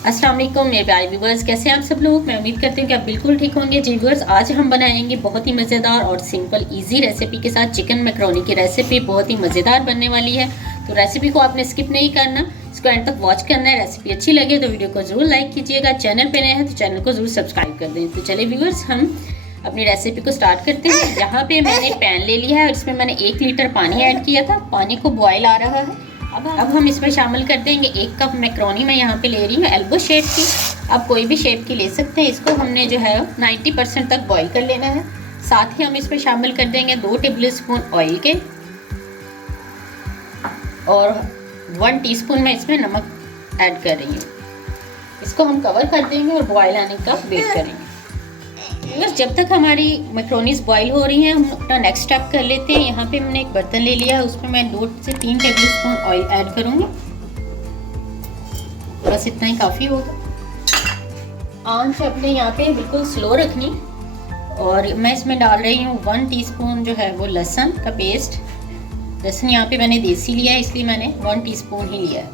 अस्सलाम वालेकुम मेरे प्यारे व्यूवर्स, कैसे हैं आप सब लोग। मैं उम्मीद करती हूँ कि आप बिल्कुल ठीक होंगे। जी व्यूवर्स, आज हम बनाएंगे बहुत ही मज़ेदार और सिंपल इजी रेसिपी के साथ चिकन मैकरोनी की रेसिपी। बहुत ही मज़ेदार बनने वाली है, तो रेसिपी को आपने स्किप नहीं करना, इसको एंड तक वॉच करना है। रेसिपी अच्छी लगे तो वीडियो को ज़रूर लाइक कीजिएगा। चैनल पर नए हैं तो चैनल को ज़रूर सब्सक्राइब कर दें। तो चलिए व्यूवर्स, हम अपनी रेसिपी को स्टार्ट करते हैं। यहाँ पे मैंने पैन ले लिया है और इसमें मैंने 1 लीटर पानी ऐड किया था। पानी को बॉयल आ रहा है। अब हम इसमें शामिल कर देंगे 1 कप मैक्रोनी। मैं यहाँ पे ले रही हूँ एल्बो शेप की, आप कोई भी शेप की ले सकते हैं। इसको हमने जो है 90% तक बॉईल कर लेना है। साथ ही हम इसमें शामिल कर देंगे 2 टेबल स्पून ऑयल के और 1 टीस्पून मैं इसमें नमक ऐड कर रही हूँ। इसको हम कवर कर देंगे और बॉयल आने का वेट करेंगे। बस जब तक हमारी मैक्रोनीज बॉईल हो रही हैं, हम अपना नेक्स्ट स्टेप कर लेते हैं। यहाँ पे मैंने एक बर्तन ले लिया है, उसमें मैं 2 से 3 टेबल स्पून ऑयल ऐड करूँगी। बस इतना ही काफ़ी होगा। आंच अपने यहाँ पे बिल्कुल स्लो रखनी। और मैं इसमें डाल रही हूँ 1 टीस्पून जो है वो लहसुन का पेस्ट। लहसुन यहाँ पे मैंने देसी लिया है, इसलिए मैंने 1 टीस्पून ही लिया है।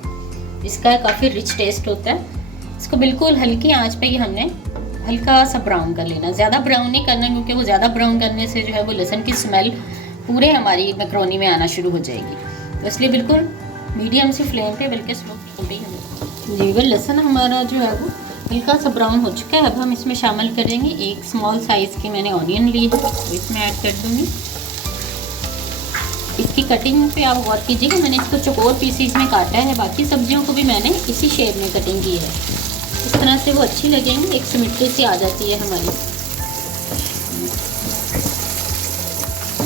इसका काफ़ी रिच टेस्ट होता है। इसको बिल्कुल हल्की आंच पे ही हमने हल्का सा ब्राउन कर लेना। ज़्यादा ब्राउन नहीं करना, क्योंकि वो ज़्यादा ब्राउन करने से जो है वो लहसुन की स्मेल पूरे हमारी मैक्रोनी में आना शुरू हो जाएगी। तो इसलिए बिल्कुल मीडियम से फ्लेम पे, बल्कि स्लो फ्लेम पे ही। जी बिल्कुल, लहसुन हमारा जो है वो हल्का सा ब्राउन हो चुका है। अब हम इसमें शामिल करेंगे 1 स्मॉल साइज़ की मैंने ऑनियन ली है, तो इसमें ऐड कर दूँगी। इसकी कटिंग पे आप गौर कीजिएगा, मैंने इसको चौकोर पीसीज में काटा है। बाकी सब्जियों को भी मैंने इसी शेप में कटिंग की है। इस तरह से वो अच्छी लगेंगी, एक सिमिट्री सी आ जाती है हमारी।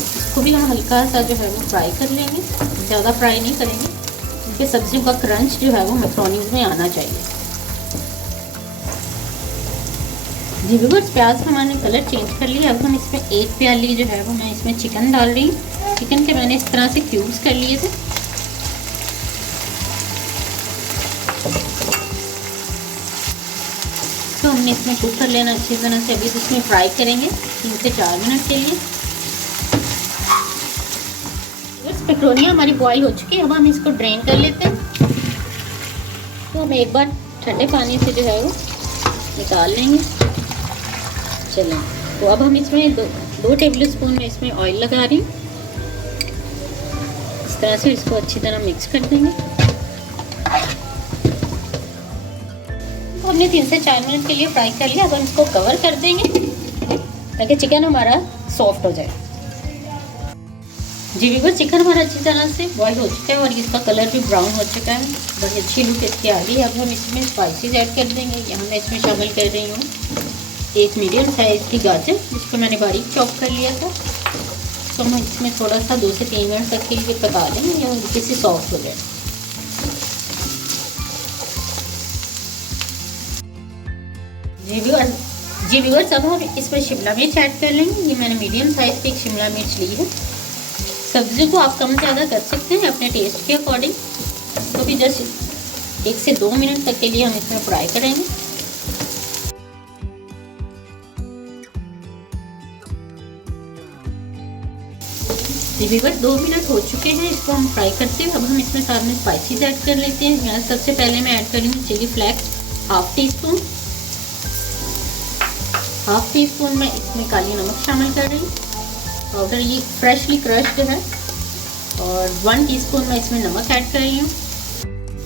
इसको भी हम हल्का सा जो है वो फ्राई कर लेंगे, ज़्यादा फ्राई नहीं करेंगे, क्योंकि सब्जियों का क्रंच जो है वो मैक्रोनीज में आना चाहिए। जी व्यूअर्स, प्याज का मैंने कलर चेंज कर लिया। अब हम इसमें 1 प्याली जो है वो मैं इसमें चिकन डाल रही हूँ। चिकन के मैंने इस तरह से क्यूब्स कर लिए थे। तो हमने इसमें कुक कर लेना अच्छी तरह से। अभी इसमें फ्राई करेंगे 3 से 4 मिनट के लिए। बस मैक्रोनी हमारी बॉईल हो चुकी है। अब हम इसको ड्रेन कर लेते हैं। तो हम एक बार ठंडे पानी से जो है वो निकाल लेंगे। चलें, तो अब हम इसमें 2 टेबल स्पून में इसमें ऑयल लगा रही हूँ। इस तरह से इसको अच्छी तरह मिक्स कर देंगे। हमने 3 से 4 मिनट के लिए फ्राई कर लिया। अब हम इसको कवर कर देंगे ताकि चिकन हमारा सॉफ्ट हो जाए। जी बिल्कुल, चिकन हमारा अच्छी तरह से बॉईल हो चुका है और इसका कलर भी ब्राउन हो चुका है। बड़ी अच्छी लुक इसकी आ गई है। अब हम इसमें स्पाइसेस ऐड कर देंगे। यहाँ मैं इसमें शामिल कर रही हूँ 1 मीडियम साइज़ की गाजर, जिसको मैंने बारीक चॉप कर लिया था। तो हम इसमें थोड़ा सा 2 से 3 मिनट तक के लिए पका लेंगे और किसी सॉफ्ट हो जाए। जी व्यूअर्स, अब हम इसमें शिमला मिर्च ऐड कर लेंगे। ये मैंने मीडियम साइज़ की एक शिमला मिर्च ली है। सब्जी को आप कम ज़्यादा कर सकते हैं अपने टेस्ट के अकॉर्डिंग। तो भी जस्ट 1 से 2 मिनट तक के लिए हम इसमें फ्राई करेंगे। जी व्यूअर्स, 2 मिनट हो चुके हैं इसको हम फ्राई करते हैं। अब हम इसमें साथ में स्पाइसेस ऐड कर लेते हैं। यहाँ सबसे पहले मैं ऐड कर रही हूँ चिली फ्लेक्स 1/2 टीस्पून। 1/2 टीस्पून मैं इसमें काली नमक शामिल कर रही हूँ, पाउडर, ये फ्रेशली क्रश्ड है। और 1 टीस्पून मैं इसमें नमक ऐड कर रही हूँ।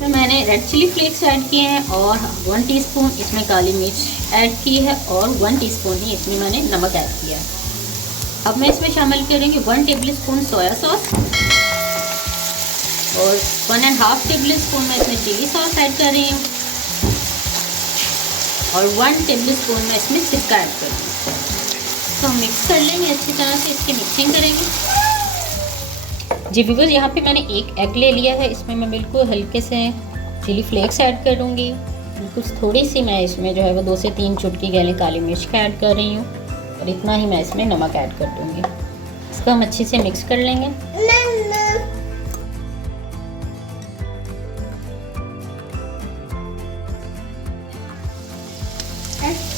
तो मैंने रेड चिली फ्लेक्स ऐड किए हैं और 1 टीस्पून इसमें काली मिर्च ऐड की है और 1 टीस्पून ही इसमें मैंने नमक ऐड किया है। अब मैं इसमें शामिल करेंगे 1 टेबल स्पून सोया सॉस और 1.5 टेबल स्पून मैं इसमें चिली सॉस ऐड कर रही हूँ और 1 टेबल स्पून मैं इसमें सिरका ऐड कर रही हूँ। तो हम मिक्स कर लेंगे अच्छी तरह से, इसकी मिक्सिंग करेंगे। जी व्यूअर्स, यहाँ पे मैंने 1 एग ले लिया है। इसमें मैं बिल्कुल हल्के से चिली फ्लेक्स ऐड करूँगी। कुछ थोड़ी सी मैं इसमें जो है वो 2 से 3 चुटकी गैले काली मिर्च का ऐड कर रही हूँ और इतना ही मैं इसमें नमक ऐड कर दूँगी। इसको हम अच्छे से मिक्स कर लेंगे।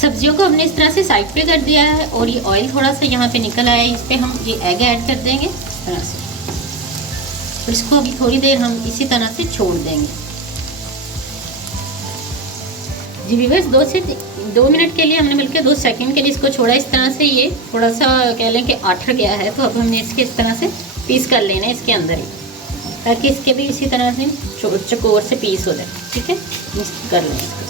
सब्जियों को हमने इस तरह से साइड पे कर दिया है और ये ऑयल थोड़ा सा यहाँ पे निकल आया है। इस पे हम ये एग ऐड कर देंगे इस तरह से और इसको अभी थोड़ी देर हम इसी तरह से छोड़ देंगे। जी व्यूअर्स 2 मिनट के लिए हमने मिलकर 2 सेकंड के लिए इसको छोड़ा। इस तरह से ये थोड़ा सा कह लें कि आठर गया है, तो अब हमने इसके इस तरह से पीस कर लेना है इसके अंदर ही, ताकि इसके भी इसी तरह से चकोर से पीस हो जाए। ठीक है, मिक्स कर लें इसको।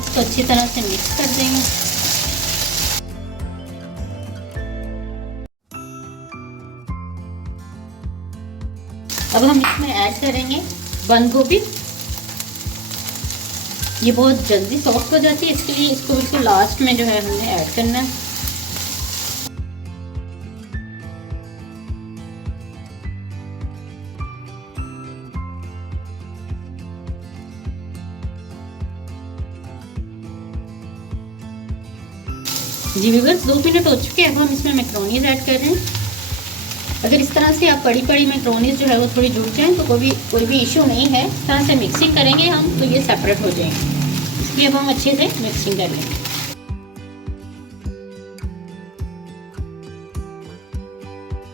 इसको अच्छी तरह से मिक्स कर देंगे। अब हम इसमें ऐड करेंगे बंद गोभी। ये बहुत जल्दी सॉफ्ट हो जाती है, इसके लिए इसको बिल्कुल लास्ट में जो है हमने ऐड करना है। जी व्यूअर्स 2 मिनट हो चुके हैं। अब हम इसमें मैक्रोनीज ऐड कर रहे हैं। अगर इस तरह से आप बड़ी मैक्रोनीज जो है वो थोड़ी जुड़ जाएं तो कोई भी इशू नहीं है। इस तरह से मिक्सिंग करेंगे हम तो ये सेपरेट हो जाएंगे, इसलिए अब हम अच्छे से मिक्सिंग कर लेंगे।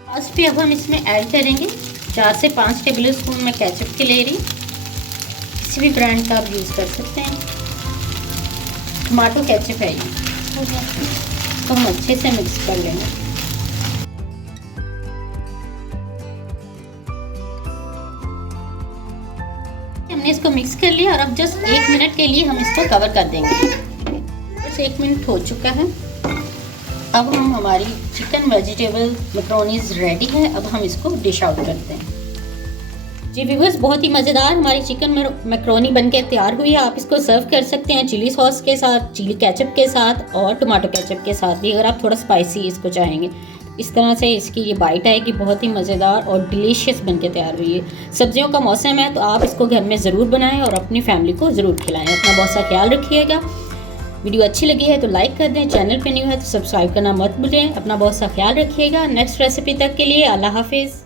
लास्ट पे अब हम इसमें ऐड करेंगे 4 से 5 टेबल स्पून में केचप की ले रही, किसी भी ब्रांड का आप यूज़ कर सकते हैं। टमाटो केचप है ये, तो हम अच्छे से मिक्स कर लेंगे। हमने इसको मिक्स कर लिया और अब जस्ट 1 मिनट के लिए हम इसको कवर कर देंगे। बस 1 मिनट हो चुका है। अब हमारी चिकन वेजिटेबल मैक्रोनीज रेडी है। अब हम इसको डिश आउट करते हैं। जी व्यूअर्स बहुत ही मज़ेदार हमारी चिकन मैक्रोनी बनके तैयार हुई है। आप इसको सर्व कर सकते हैं चिली सॉस के साथ, चिली केचप के साथ और टमाटो केचप के साथ भी, अगर आप थोड़ा स्पाइसी इसको चाहेंगे। इस तरह से इसकी ये बाइट है कि बहुत ही मज़ेदार और डिलीशियस बनके तैयार हुई है। सब्जियों का मौसम है तो आप इसको घर में ज़रूर बनाएं और अपनी फैमिली को ज़रूर खिलाएं। अपना बहुत सा ख्याल रखिएगा। वीडियो अच्छी लगी है तो लाइक कर दें, चैनल पे न्यू है तो सब्सक्राइब करना मत भूलें। अपना बहुत सा ख्याल रखिएगा। नेक्स्ट रेसिपी तक के लिए अल्लाह हाफिज़।